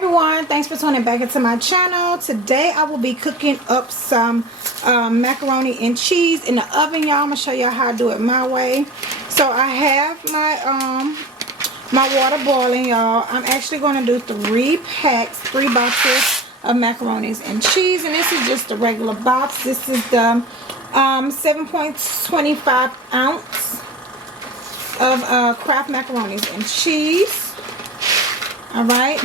everyone, thanks for tuning back into my channel. Today I will be cooking up some macaroni and cheese in the oven, y'all. I'm gonna show y'all how to do it my way. So I have my my water boiling, y'all. I'm actually gonna do 3 boxes of macaronis and cheese, and this is just a regular box. This is the 7.25 ounce of Kraft macaronis and cheese. All right,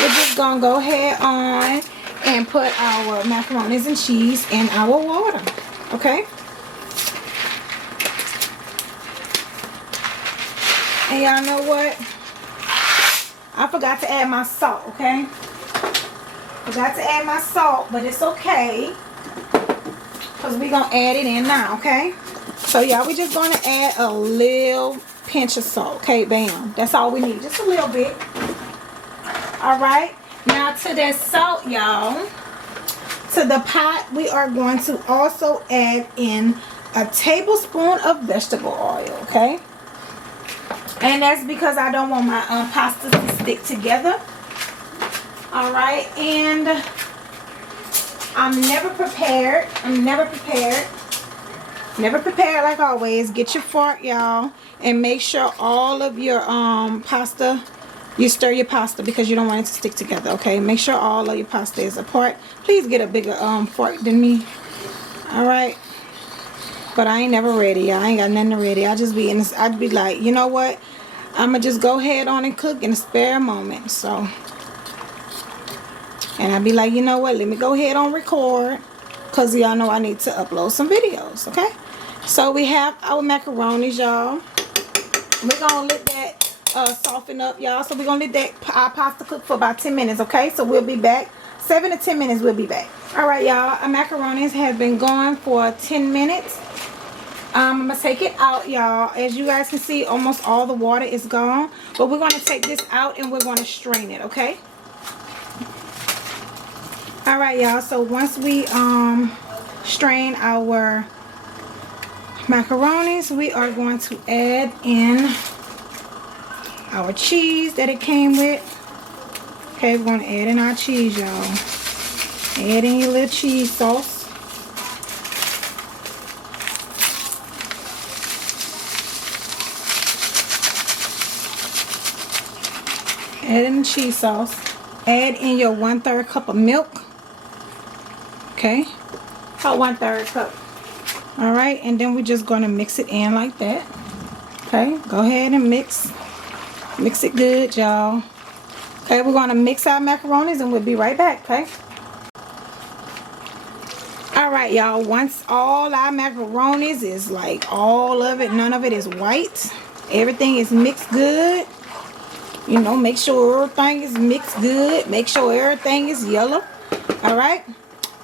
we're just gonna go ahead on and put our macaronis and cheese in our water. Okay, and y'all know what, I forgot to add my salt. Okay, forgot to add my salt, but it's okay because we're gonna add it in now. Okay, so y'all, we just gonna add a little pinch of salt. Okay, bam, that's all we need, just a little bit. All right, now to that salt, y'all, to the pot, we are going to also add in a tablespoon of vegetable oil. Okay, and that's because I don't want my pasta to stick together. All right, and I'm never prepared like always. Get your fork, y'all, and make sure all of your pasta, you stir your pasta because you don't want it to stick together. Okay, make sure all of your pasta is apart. Please get a bigger fork than me. All right, but I ain't never ready. I ain't got nothing ready. I just be in this, I'd be like, you know what, I'm gonna just go ahead on and cook in a spare moment. So, and I'd be like, you know what, let me go ahead on record, because y'all know I need to upload some videos. Okay, so we have our macaronis, y'all. We're gonna let that soften up, y'all. So we're gonna let that our pasta cook for about 10 minutes. Okay, so we'll be back 7 to 10 minutes. We'll be back. All right, y'all, our macaronis have been going for 10 minutes. I'm gonna take it out, y'all. As you guys can see, almost all the water is gone, but we're gonna take this out and we're gonna strain it. Okay, all right, y'all, so once we strain our macaronis, we are going to add in our cheese that it came with. Okay, we're going to add in our cheese, y'all. Add in your little cheese sauce. Add in the cheese sauce. Add in your 1/3 cup of milk. Okay, about 1/3 cup. All right, and then we're just going to mix it in like that. Okay, go ahead and mix it good, y'all. Okay, we're going to mix our macaronis and we'll be right back. Okay, all right, y'all, once all our macaronis is like all of it, none of it is white, everything is mixed good, you know, make sure everything is mixed good, make sure everything is yellow. All right,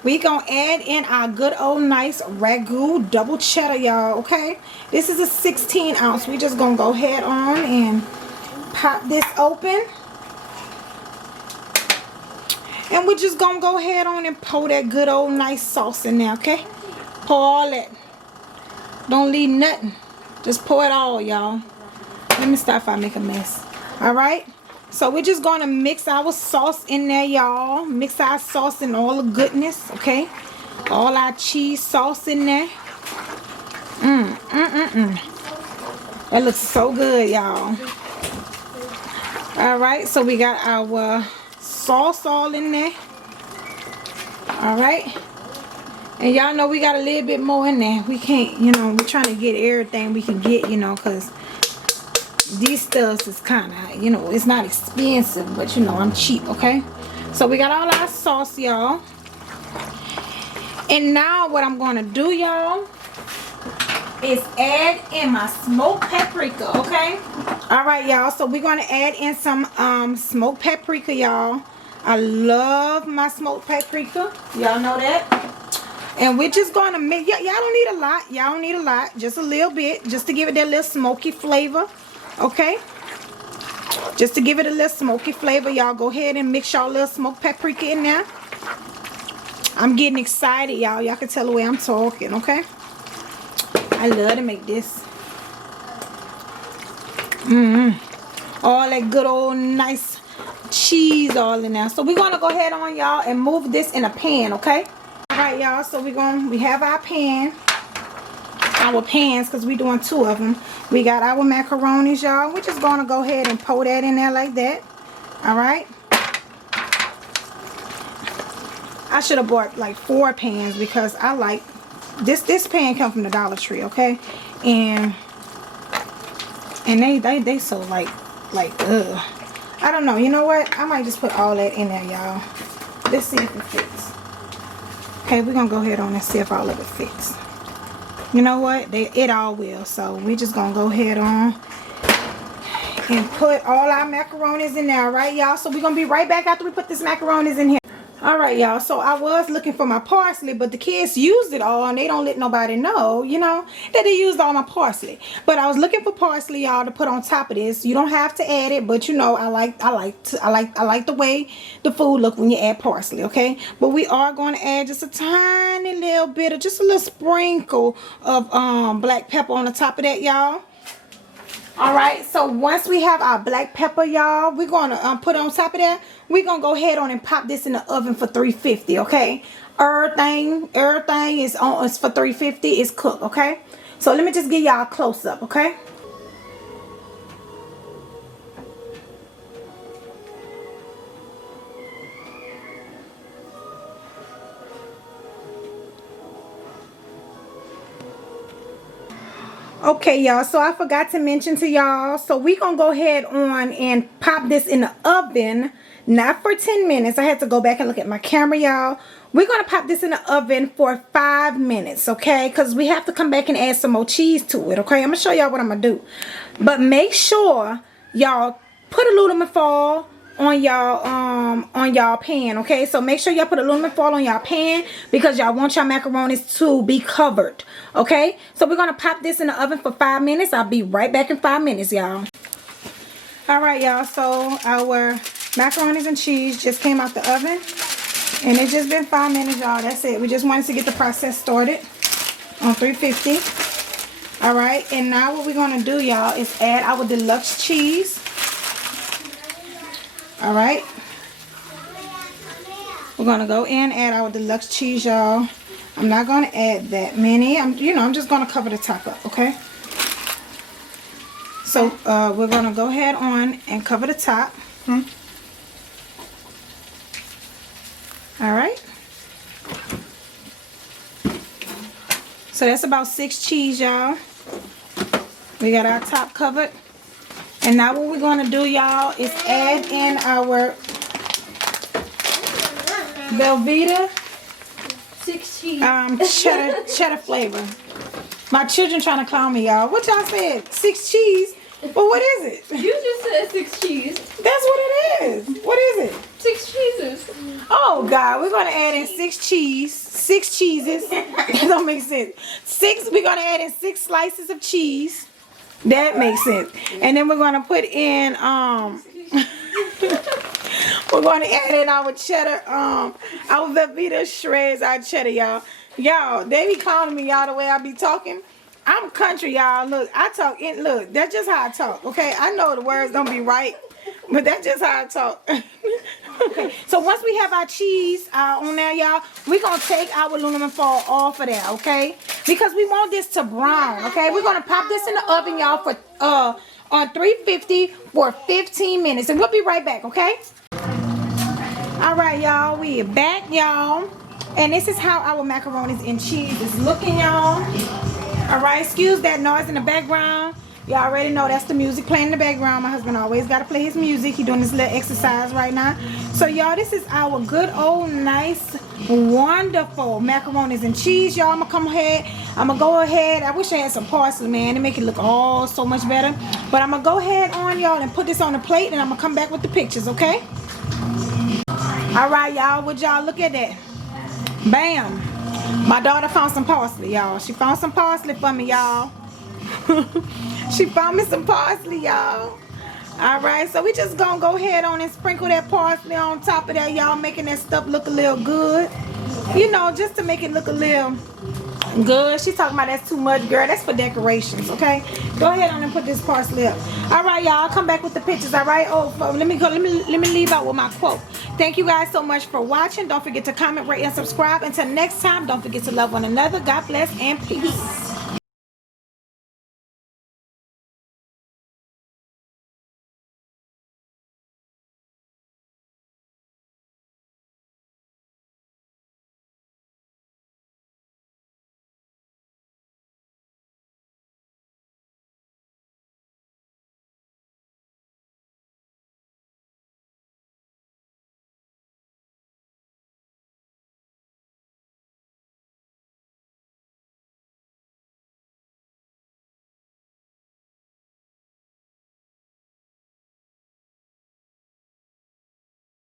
we gonna add in our good old nice Ragu double cheddar, y'all. Okay, this is a 16 ounce. We just gonna go ahead on and pop this open, and we're just gonna go ahead on and pour that good old nice sauce in there. Okay, pour all that, don't leave nothing, just pour it all, y'all. Let me stop if I make a mess. All right, so we're just gonna mix our sauce in there, y'all. Mix our sauce and all the goodness. Okay, all our cheese sauce in there. That looks so good, y'all. All right, so we got our sauce all in there. All right, and y'all know we got a little bit more in there. We can't, you know, we're trying to get everything we can get, you know, because these stuffs is kind of, you know, it's not expensive, but you know, I'm cheap. Okay, so we got all our sauce, y'all, and now what I'm going to do, y'all, is add in my smoked paprika. Okay, all right, y'all, so we're going to add in some smoked paprika, y'all. I love my smoked paprika, y'all know that. And we're just going to make, y'all don't need a lot, y'all don't need a lot, just a little bit, just to give it that little smoky flavor. Okay, just to give it a little smoky flavor, y'all. Go ahead and mix y'all little smoked paprika in there. I'm getting excited, y'all. Y'all can tell the way I'm talking. Okay, I love to make this. All that good old nice cheese all in there. So we're gonna go ahead on, y'all, and move this in a pan, okay? All right, y'all, so we have our pans, because we're doing 2 of them. We got our macaronis, y'all. We're just gonna go ahead and pour that in there like that. All right. I should have bought like 4 pans because I like this pan come from the Dollar Tree, okay? And they so like ugh. I don't know. You know what? I might just put all that in there, y'all. Let's see if it fits. Okay, we're gonna go ahead on and see if all of it fits. You know what? It all will. So we're just gonna go ahead on and put all our macaronis in there, right, y'all? So we're gonna be right back after we put this macaronis in here. All right, y'all, so I was looking for my parsley, but the kids used it all and they don't let nobody know, you know, that they used all my parsley. But I was looking for parsley, y'all, to put on top of this. You don't have to add it, but you know, I like the way the food look when you add parsley, okay? But we are going to add just a tiny little bit of, just a little sprinkle of black pepper on the top of that, y'all. All right, so once we have our black pepper, y'all, we're going to put on top of that. We're going to go ahead on and pop this in the oven for 350, okay? Everything is for 350. It's cooked, okay? So let me just give y'all a close-up, okay? Okay, y'all, so I forgot to mention to y'all, so we're gonna go ahead on and pop this in the oven, not for 10 minutes. I had to go back and look at my camera, y'all. We're gonna pop this in the oven for 5 minutes, okay? Because we have to come back and add some more cheese to it, okay? I'm gonna show y'all what I'm gonna do. But make sure y'all put aluminum foil on y'all pan, okay? So make sure y'all put aluminum foil on y'all pan because y'all want your macaronis to be covered, okay? So we're gonna pop this in the oven for 5 minutes. I'll be right back in 5 minutes, y'all. All right, y'all, so our macaronis and cheese just came out the oven and it's just been 5 minutes, y'all. That's it. We just wanted to get the process started on 350. All right, and now what we're gonna do, y'all, is add our deluxe cheese. All right, we're gonna go in and add our deluxe cheese, y'all. I'm not gonna add that many. I'm just gonna cover the top up, okay? So we're gonna go ahead on and cover the top. All right. So that's about 6 cheese, y'all. We got our top covered. And now what we're going to do, y'all, is add in our Velveeta 6 cheese. cheddar flavor. My children trying to clown me, y'all. What y'all said? 6 cheese? Well, what is it? You just said 6 cheese. That's what it is. What is it? 6 cheeses. Oh, God. We're going to add in 6 cheese. 6 cheeses. That don't make sense. We're going to add in 6 slices of cheese. That makes sense. And then we're going to put in, we're going to add in our cheddar, our Velveeta shreds, our cheddar, y'all. Y'all, they be calling me, y'all, the way I be talking. I'm country, y'all. Look, I talk, look, that's just how I talk, okay? I know the words don't be right, but that's just how I talk. Okay, so once we have our cheese on there, y'all, we're going to take our aluminum foil off of there, okay? Because we want this to brown, okay? We're going to pop this in the oven, y'all, for on 350 for 15 minutes. And we'll be right back, okay? All right, y'all, we are back, y'all. And this is how our macaronis and cheese is looking, y'all. All right, excuse that noise in the background. You already know that's the music playing in the background. My husband always got to play his music. He's doing this little exercise right now. So, y'all, this is our good old, nice, wonderful macaronis and cheese. Y'all, I'm going to go ahead. I wish I had some parsley, man, to make it look all so much better. But I'm going to go ahead on, y'all, and put this on the plate, and I'm going to come back with the pictures, okay? All right, y'all. Would y'all look at that? Bam. My daughter found some parsley, y'all. She found some parsley for me, y'all. She found me some parsley, y'all. All right, so we just gonna go ahead on and sprinkle that parsley on top of that, y'all, making that stuff look a little good. You know, just to make it look a little Good. She's talking about that's too much, girl. That's for decorations, okay? Go ahead on and put this parsley up. All right, y'all. I'll come back with the pictures, all right? Oh, let me go. Let me leave out with my quote. Thank you guys so much for watching. Don't forget to comment, rate, and subscribe. Until next time, don't forget to love one another. God bless and peace.